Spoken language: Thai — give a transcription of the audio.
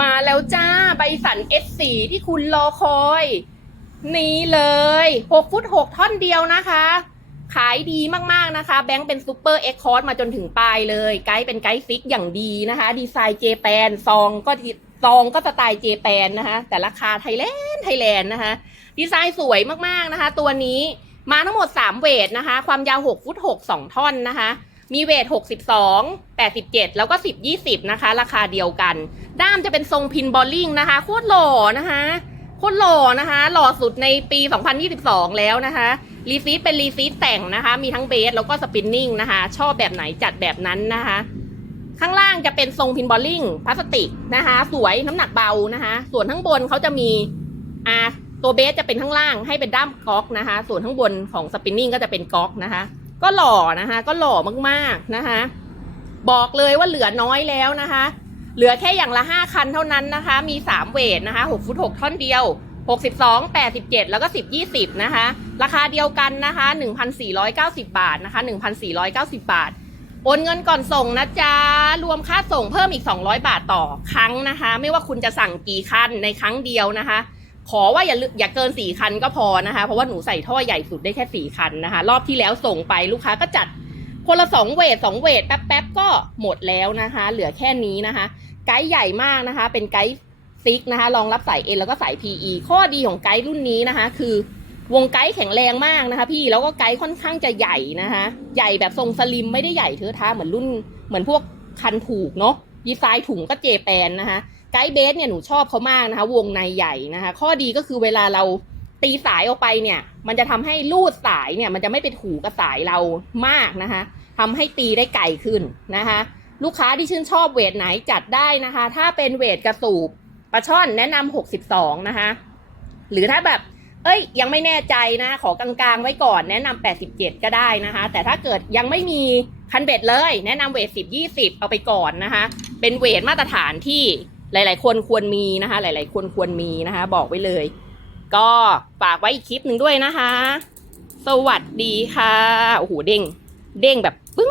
มาแล้วจ้าใบสัน S4 ที่คุณรอคอย นี่เลย6ฟุต6ท่อนเดียวนะคะ ขายดีมากๆนะคะ แบงค์เป็นซูเปอร์เอ็กคอร์มาจนถึงปลายเลย ไกด์เป็นไกด์ซิกอย่างดีนะคะ ดีไซน์เจแปนซองก็ซองก็สไตล์เจแปนนะคะ แต่ราคาไทยแลนด์ไทยแลนด์นะคะ ดีไซน์สวยมากๆนะคะ ตัวนี้มาทั้งหมด 3 เวทนะคะ ความยาว6ฟุต6 2 ท่อนนะคะ มีเวท 62 87 แล้วก็ 10 20 นะคะ ราคาเดียวกัน ด้ามจะเป็นทรงพินบอลลิงนะคะ โคตรหล่อนะคะโคตรหล่อนะคะ หล่อสุดในปี 2022 แล้วนะคะรีซีดเป็นรีซีดแต่งนะคะ มีทั้งเบสแล้วก็สปินนิ่งนะคะ ชอบแบบไหนจัดแบบนั้นนะคะ ข้างล่างจะเป็นทรงพินบอลลิงพลาสติกนะคะ สวยน้ำหนักเบานะคะ ส่วนข้างบนเขาจะมีอ่าตัวเบสจะเป็นข้างล่างให้เป็นด้ามก๊อกนะคะ ส่วนข้างบนของสปินนิ่งก็จะเป็นก๊อกนะคะ ก็หล่อนะคะ ก็หล่อมากๆนะคะ บอกเลยว่าเหลือน้อยแล้วนะคะ เหลือแค่อย่างละ 5 คันเท่านั้นนะคะ มี 3 เวทนะคะ6ฟุต6ท่อนเดียว 62 87 แล้วก็ 10 20 นะคะ ราคาเดียวกันนะคะ 1,490 บาทนะคะ 1,490 บาท โอนเงินก่อนส่งนะจ๊ะ รวมค่าส่งเพิ่มอีก 200 บาทต่อครั้งนะคะ ไม่ว่าคุณจะสั่งกี่คันในครั้งเดียวนะคะ ขอว่าอย่าอย่าเกิน 4 คันก็พอนะคะ เพราะว่าหนูใส่ท่อใหญ่สุดได้แค่ 4 คันนะคะ รอบที่แล้วส่งไปลูกค้าก็จัดคนละสองเวทสองเวทแป๊บๆก็หมดแล้วนะคะ เหลือแค่นี้นะคะ ไกด์ใหญ่มากนะคะ เป็นไกด์ซิกนะคะรองรับสาย N แล้วก็สาย PE ข้อดีของไกด์รุ่นนี้นะคะ คือวงไกด์แข็งแรงมากนะคะ พี่แล้วก็ไกด์ค่อนข้างจะใหญ่นะคะ ใหญ่แบบทรงสลิมไม่ได้ใหญ่เทอะทะเหมือนรุ่นเหมือนพวกคันถูกเนาะดีไซน์ถุงก็เจแปนนะคะ ไกด์เบสเนี่ยหนูชอบเขามากนะคะ วงในใหญ่นะคะ ข้อดีก็คือเวลาเราตีสายออกไปเนี่ย มันจะทำให้ลูดสายเนี่ย มันจะไม่ไปถูกับสายเรามากนะคะทำให้ตีได้ไกลขึ้นนะคะ ลูกค้าที่ชื่นชอบเวทไหนจัดได้นะคะ ถ้าเป็นเวทกระสูบปลาช่อนแนะนำ62นะคะ หรือถ้าแบบ เอ้ย ยังไม่แน่ใจนะ ขอกลางๆไว้ก่อนแนะนำ87ก็ได้นะคะ แต่ถ้าเกิดยังไม่มีคันเบ็ดเลย แนะนำเวท10 20เอาไปก่อนนะคะ เป็นเวทมาตรฐานที่หลาย ๆ คนควรมีนะคะ หลาย ๆ คนควรมีนะคะ บอกไว้เลย ก็ฝากไว้อีกคลิปหนึ่งด้วยนะคะ สวัสดีค่ะโอ้โหเด้ง เด้งแบบปึ้ง